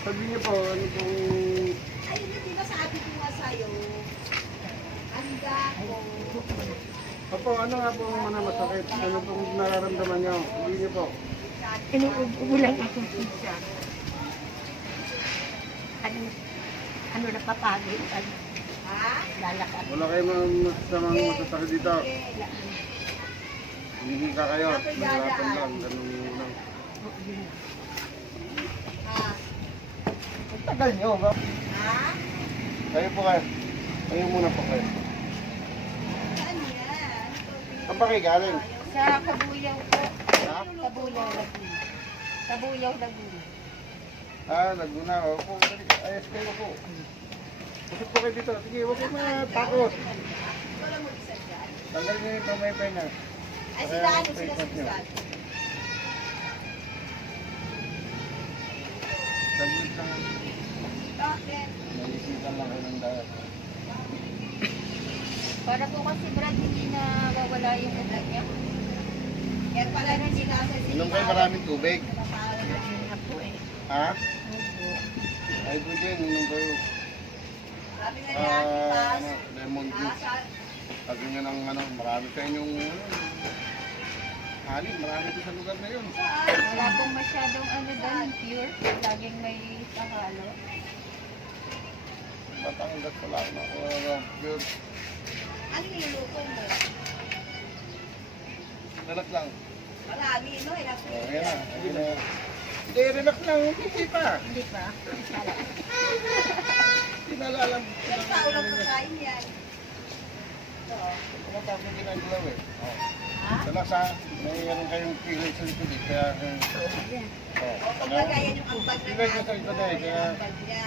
Sabi niyo po, ano pong... Ay, hindi ba sabi ko nga sa'yo? Handa ko. Opo, ano nga po ang masakit? Ano pong nararamdaman niyo? Sabi niyo po. Inuubo lang ako. Ano napapagod? Ha? Lalakad. Wala kayo masamang masasakit dito. Hindi ka kayo. Mahirapan lang. Ganun lang. Ha? Ang tagal niyo ba? Ha? Kayo po kayo. Kayo muna po kayo. Saan yan? Saan ba kayo galing? Sa Kabuyaw po. Ha? Kabuyaw, Laguna. Kabuyaw, Laguna. Ah, Laguna. Opo, ayos kayo po. Pusot po kayo dito. Sige, huwag kayo matakot. Wala mo isa dyan. Tanggal niyo yung pamay-pay na. Ay, sila ano sila susan? Taglit lang. Bakit? Nalisitan lang kayo ng dahil. Para po kasi Brad, hindi na wawala yung ulan niya. Kaya pala rin sila sa Inom kayo maraming tubig. Yun na po eh. Ha? Opo. Ay po dyan, inom kayo. Sabi nga niya, Titas. Lemon juice. Sabi nga ng marami sa inyong halin. Marami doon sa lugar na yun. Wala pong masyadong ano doon, pure. Laging may sahalo. Batangas pala ako na pure. Ano niluluto mo? Relax lang. Marami, no? Ilang Ayan na. Ayun na. Hindi, relax lang. Hindi pa. Hindi pa. Hindi na alam. Ilang tao lang kakain yan? Ano tawag yung ginagalaw eh? Oh. Ha? Relax ha. May meron kayong pilay sa likod eh. Kaya, O, pagkaga yan yung ambag na pilay ka sa likod eh. Kaya, ambag niya.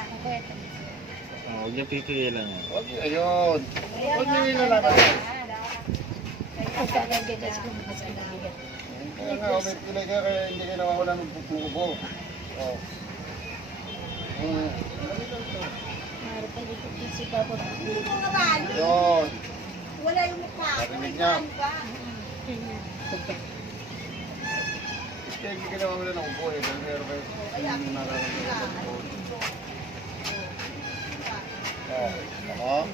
Huwag niya pipigilan nga. huwag ayun. Huwag niyo ilalaban. Ang talagang ganas ko masabigat. Kaya nga, may pilay ka kaya hindi kayo nawawala ng pupubo. Oh. Mara pa dito si Papa. Hindi mo nga ba, ano? Yun. Wala yung mukha. Narinig niya. Ano ba? Kaya hindi kayo nawawala ng upo eh. Dahil meron kayo nararamdaman sa upo. Oh. Ako?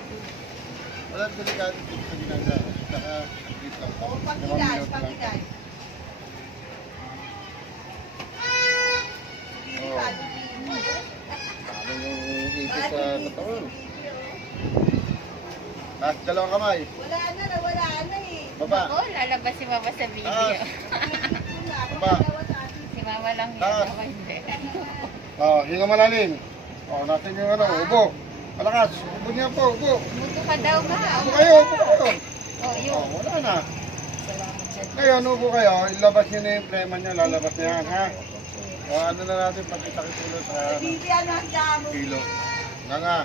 Wala delikado dito sa ginagawa. Saka, dito lang. O, 5 pag-ilan, minutes lang. pag-ilan. Delikado din mo. Ano yung ipit sa katawan? Taas dalawang kamay. Wala na, nawala na eh. Baba. Oo, lalabas si Mama sa video. Taas. Wala, Baba. dalawa sa atin. Si Mama lang yun, Taas. ako hindi. Oh, hinga malalim. Oh, natin yung ubo. Malakas. Ubo niya po, ubo. Muto ka daw, Ma. Ubo kayo, ubo kayo. Oh, yun. Oh, wala na. Salamat sa Ngayon, ubo kayo. Ilabas niyo na yung prema niyo. Lalabas niya yan, ha? Oh, ano na natin, pati sakit ulo sa Bibi, ano ang damo? kilo. Nga nga.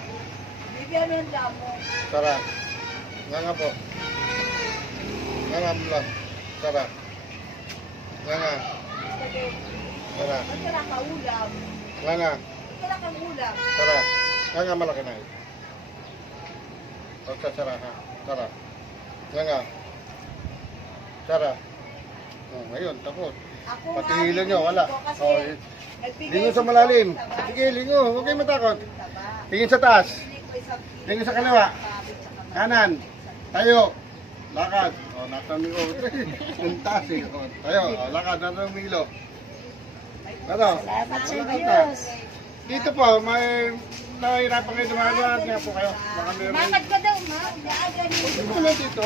Bibi, ano ang damo? Sarap. Nga nga po. Nga nga mo lang. Sarap. Nga nga. Sarap. Masarap ka ulam. Nga nga. Masarap kang ulam. Sarap. Nga nga malaki na yun. Sarap ha. Sarap. Nga nga. Sarap. Oh, ngayon, tapos. Ako Pati nga, hilo nyo, wala. kasi Oh, nagbigay lingo sa si malalim. Taba, taba. Sige, lingo. Huwag kayong matakot. Taba. Tingin sa taas. Bili ko isang kilo. Lingo sa kaliwa. Babit sa kamay. Kanan. Tayo. Lakad. O, nasa milo. Ang taas eh. O, tayo. O, lakad. Nasa milo. Ano? Salamat sa Lakad na. Diyos. Dito po, may nahihirapan kayo dumadaan. Nga po kayo. Baka meron. Lakad ka daw, Ma. Yan, ganun. Huwag mo lang dito.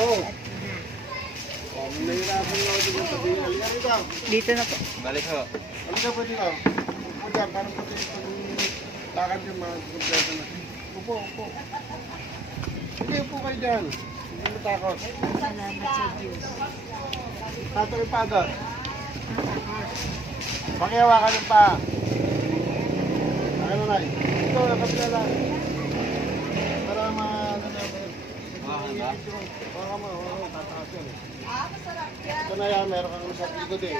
O, may nahihirapan nga ako dito. Sabi, halika rito. Dito na po. Balik ho. Halika po dito. Upo dyan. Parang pati lakad yung mga kompleto na. Upo, upo. Sige, upo kayo dyan. Hindi mo takot. Salamat sa Diyos. Tato yung pada. Pakihawakan yung pa. Ano na eh. Ito, nakapila lang. Para ano na yun. Hawakan ba? Baka mo, tataas yun. Ah, masarap yan. Ito na yan, meron kang sa likod eh.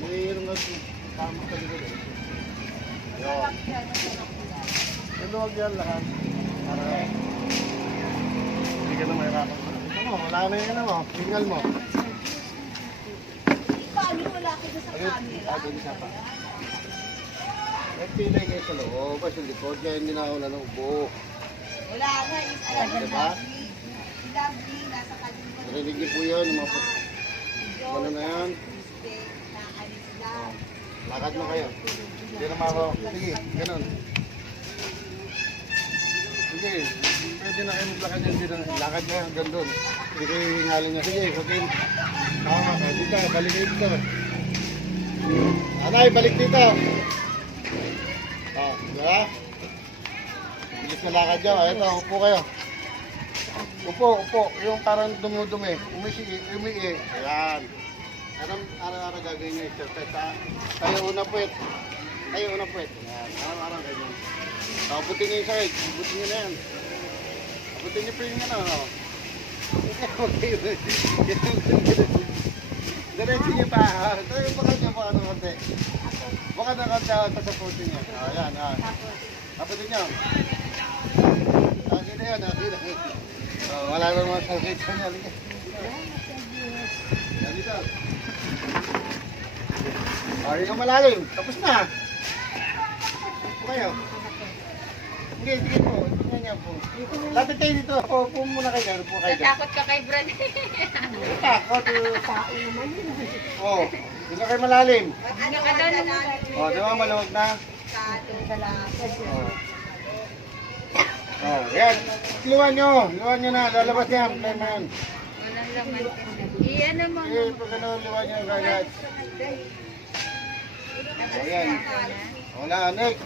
Mayroon nga tama sa likod eh. Yun. Masarap yan, masarap yan. Maluwag yan lahat. Para hindi ka na mahirapan. Ito mo, wala na yun mo. Signal mo. Paano wala ko sa Ayun, camera? doon isa pa. FB pilay kayo sa loob, sa likod, kaya hindi na ako nanubo. Wala na, is alam mo, Diba? lovely, nasa kanyang Narinig niyo po yun, yung mga ano na yan. naalis lang. Lakad mo kayo. Hindi naman ako. Sige, ganun. Sige, pwede na kayo maglakad yan dito. Lakad niya hanggang doon. Hindi kayo hingalin niya. Sige, sabihin. Tama ka. Dito, balik kayo dito. Anay, balik dito. Diba? Bilis na lakad niya. Ito, upo kayo. Upo, upo. Yung parang dumudumi. Umiihi. Ayan. Araw-araw gagawin niyo exercise. Tayo una puwet. Tayo una puwet. Ayan. Araw-araw ganyan. Abutin niyo yung sakit. Abutin niyo na yan. Abutin niyo po yung ano. Okay. Diretso niyo pa. Tayo baka niyo pa ano konti. Baka na konti sa putin niya. Ayan. Abutin niyo. Akin na yan. Akin na yan. Wala nang mga sakit sa niya. Yan dito. Ay, ka malalim. Tapos na. Upo kayo. Sige, sige po. Tingnan niya po. Lapit kayo dito. Upo muna kayo dyan. Upo kayo dyan. Natakot ka kay Brad. Takot. Oo. Dito kayo malalim. Ano ka doon? Oo, di ba maluwag na? Oo. Oh, yan. Luwan nyo na. Lalabas yan. Plan na yan. Walang laman. Iyan mo. Eh, pag ano, luwan nyo kagad. Ayan. Wala. Next.